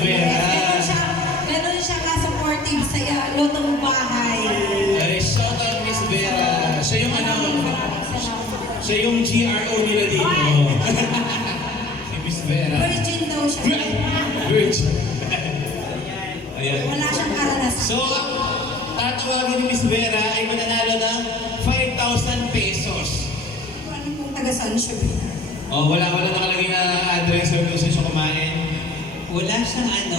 Vera. Ganun siya ka-supportive sa lutong bahay. Ay, shout out Miss Vera. Siya yung siya yung GRO nila dito. Si Miss Vera. Virgin daw siya. Virgin. Ayan. Wala siyang karanasan. So, tatawagin ni Miss Vera ay mananalo ng 5,000 pesos. Ano kung taga-saan siya? Oh, wala nakalagay na address or kung saan siya kumain. Wala siyang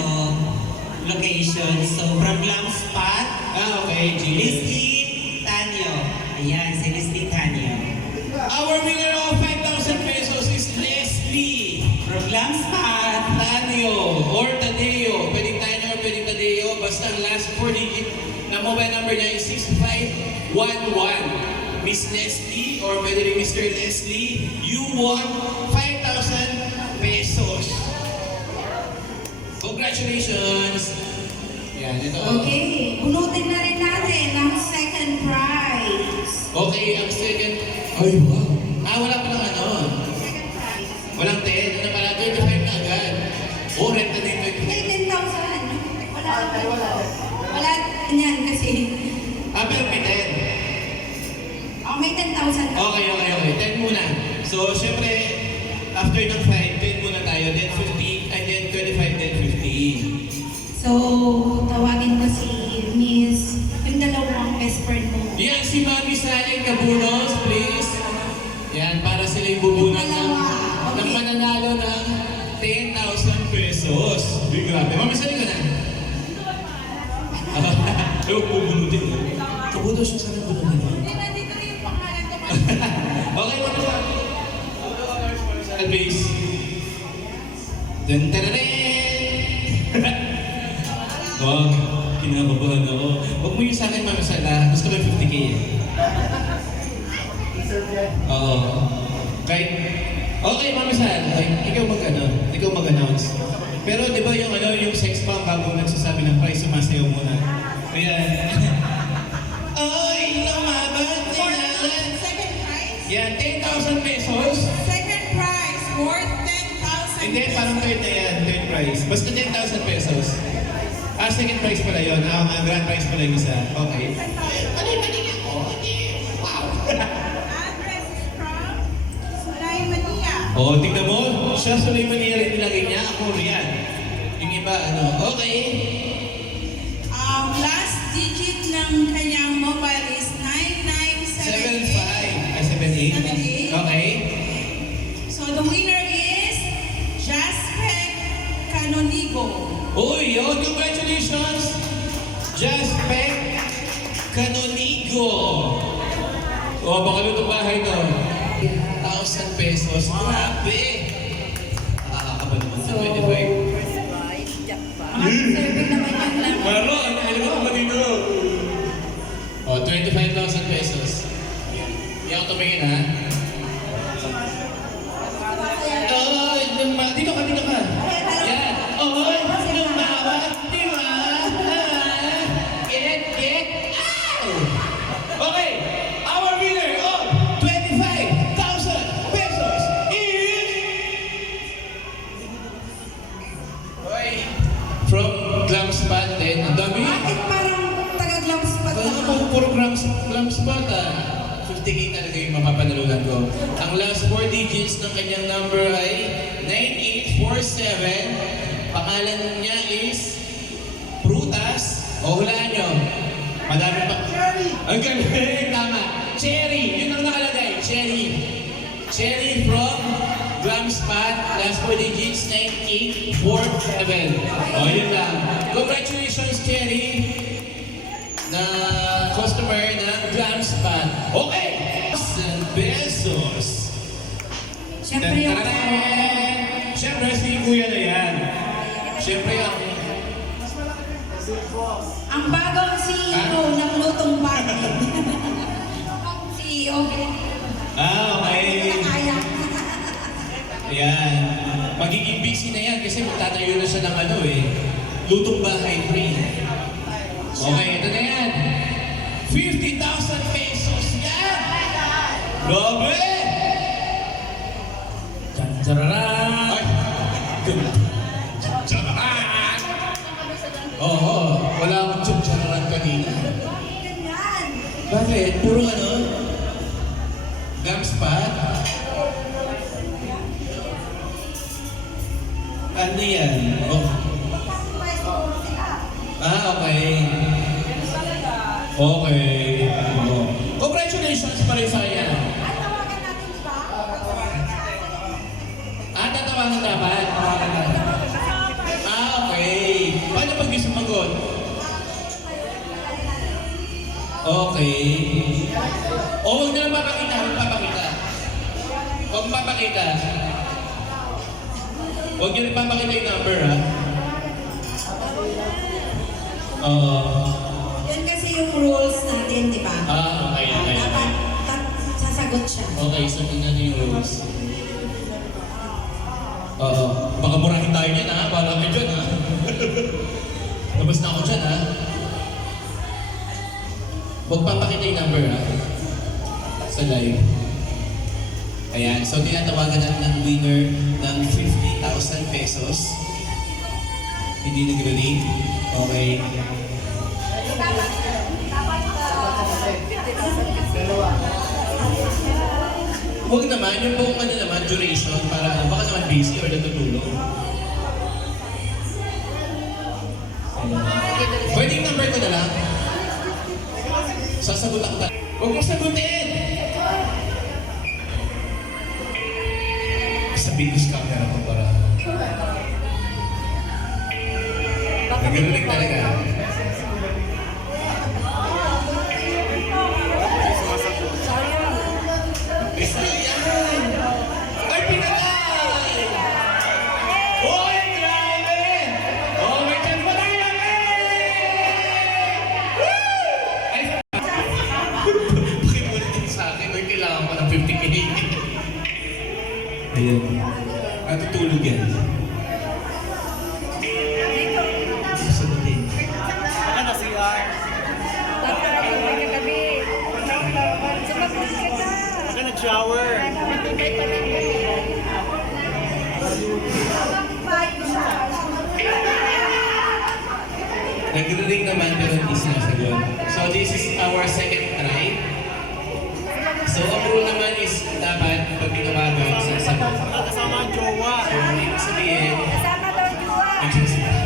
location. So, from Glam Spot, Okay, Leslie Tanyo. Ayan, si Leslie Tanyo. Our winner of 5,000 pesos is Leslie From Glam Spot. Tanyo or Tadeo. Pwedeng Tanyo or pwedeng Tadeo. Basta ang last 4 digit na mobile number niya is 6511. Miss Leslie or pwede rin Mr. Leslie, you won 5,000 pesos. Congratulations! Yan, ito. Okay, bunutin na rin natin ang second prize. Okay, ang second... Ay, wow! Wala pa lang ano. Second prize. Walang 10. Ano pala? 25 na agad. Oh, renta din 25. May 10,000. Wala yan kasi. Pero may 10. Oh, may 10,000. Okay. 10 muna. So, syempre, after ng 5, 10 muna tayo. Then 50, and then 25, then 50. So, tawagin ko si Miss, yung dalawang best friend mo. Yan, si Mami Sally Cabunos, please. Yan, para sila yung bubunan ng mananalo ng 10,000 pesos. Uy, grabe. Mami Sally ka na. Ewan, bubunutin mo. Kabunos yung sana bubunutin mo. Nandito na yung pangalan ko. Okay, Mami Sally. At base. Dun, tararin! Wag, kinababahan ako. Huwag mo yung sa akin, Mami Sala. Gusto ko yung 50K eh. Oo. Kahit, okay, Mami Sala. Ikaw mag-announce. Pero di ba yung sex bomb bago nagsasabi ng price, sumasayaw muna. Ayan. Ay, lumaban sila. Second prize? Yan, 10,000 pesos. Second prize, worth 10,000. Hindi, parang third na yan, third prize. Basta 10,000 pesos. Second prize pala yun. Ang grand prize pala yung isa. Okay. Mali ako. Wow. Address is from Sulay Mania. Oh, tingnan mo. Siya Sulay Mania rin nilagay niya. Ako riyan. Yung iba, Okay. Last digit ng kanyang mobile is 9978. 75. 78. Okay. So the winner is Jaspek Canonigo. Uy, congratulations! Jaspek Canonigo. Baka luto bahay to. 1,000 pesos. Grabe! Nakakakaba naman sa 25. Mag-serving naman yung lang. Maroon, alam mo ba dito? 25,000 pesos. Hindi ako tumingin, ha? Dito ka. Yan. Lumawa. Di ba? Get. Okay. Our winner of 25,000 pesos is... From Glam Spot din. Ang dami. Bakit parang taga-glams pa Kaya mo, puro Glam Spot, 50K talaga yung mapapanalunan ko. Ang last 4 digits ng kanyang number ay 9847. Pangalan niya is Prutas. Hulaan nyo. Madami pa. Cherry! Ang galing! Tama. Cherry! Yun ang nakalagay. Cherry. Cherry from Glam Spot. Last 4 digits, 9847. Yun lang. Congratulations, Cherry! Na customer ng Glam Spot. Okay! 1,000 pesos. Siyempre yung... Siyempre, si Kuya na yan. Siyempre, Ang bagong CEO ng Lutong Bahay. CEO. okay. Kaya. Ayan. Magiging busy na yan kasi magtatayo na siya ng Lutong Bahay free. Okay, ito na yan. 50,000 pesos yan! Grabe! Ay! Charan! Oo, wala akong tsuk-tsaran kanina. Ganyan. Bakit? Puro ano? Gum spot? Ano yan? Oh. Ah, okay. Okay. Oh. Congratulations pa rin sa yan. Ah, tatawagan dapat? Ah, okay. Paano pag di sumagot? Okay. O, huwag na lang papakita. Huwag papakita. Huwag papakita. Huwag niyo rin papakita yung number, ha? Oo. Yun kasi yung rules natin, di ba? Ah, okay. Dapat sasagot siya. Okay, so tingnan niyo yung rules. Oo. Baka murahin tayo niyan, ha? Bala ka dyan, ha? Labas na ako dyan, ha? Huwag papakita yung number, ha? Sa live. Ayan, so tinatawagan natin ng winner ng 50,000 pesos. Hindi nag-ring. Okay. Huwag naman, yung buong ano naman, duration, para ano, baka naman busy or natutulog. Pwede yung number ko na lang. Sasagot ako ta. Huwag mong sagutin! Sabihin ko sa camera ko para... Nagrinig talaga. Isa yan! Ay, pinatay! Uy, grabe! Oh, may chance pa tayo! Ay, pakimulit din sa akin. Uy, kailangan ko ng 50k. Ayun. Natutulog yan. Sagutin. Baka na CR. Baka nag-shower. Nag-ring naman pero hindi sinasagot. So this is our second try. So ang rule naman is dapat pag tinawagan, sasagot. Baka kasama ang jowa. So ibig sabihin, Kasama daw juwa. nagsasagot.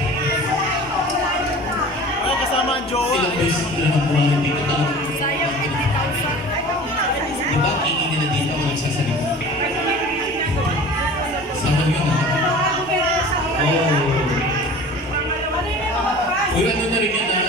Baka kasama ang jowa. Ilang beses nila ng buwan hindi na tao. Sayang 50,000. Di ba ingin nila dito kung nagsasalita? Sama yun ha? Oh. Uy, ano na rin yan ha?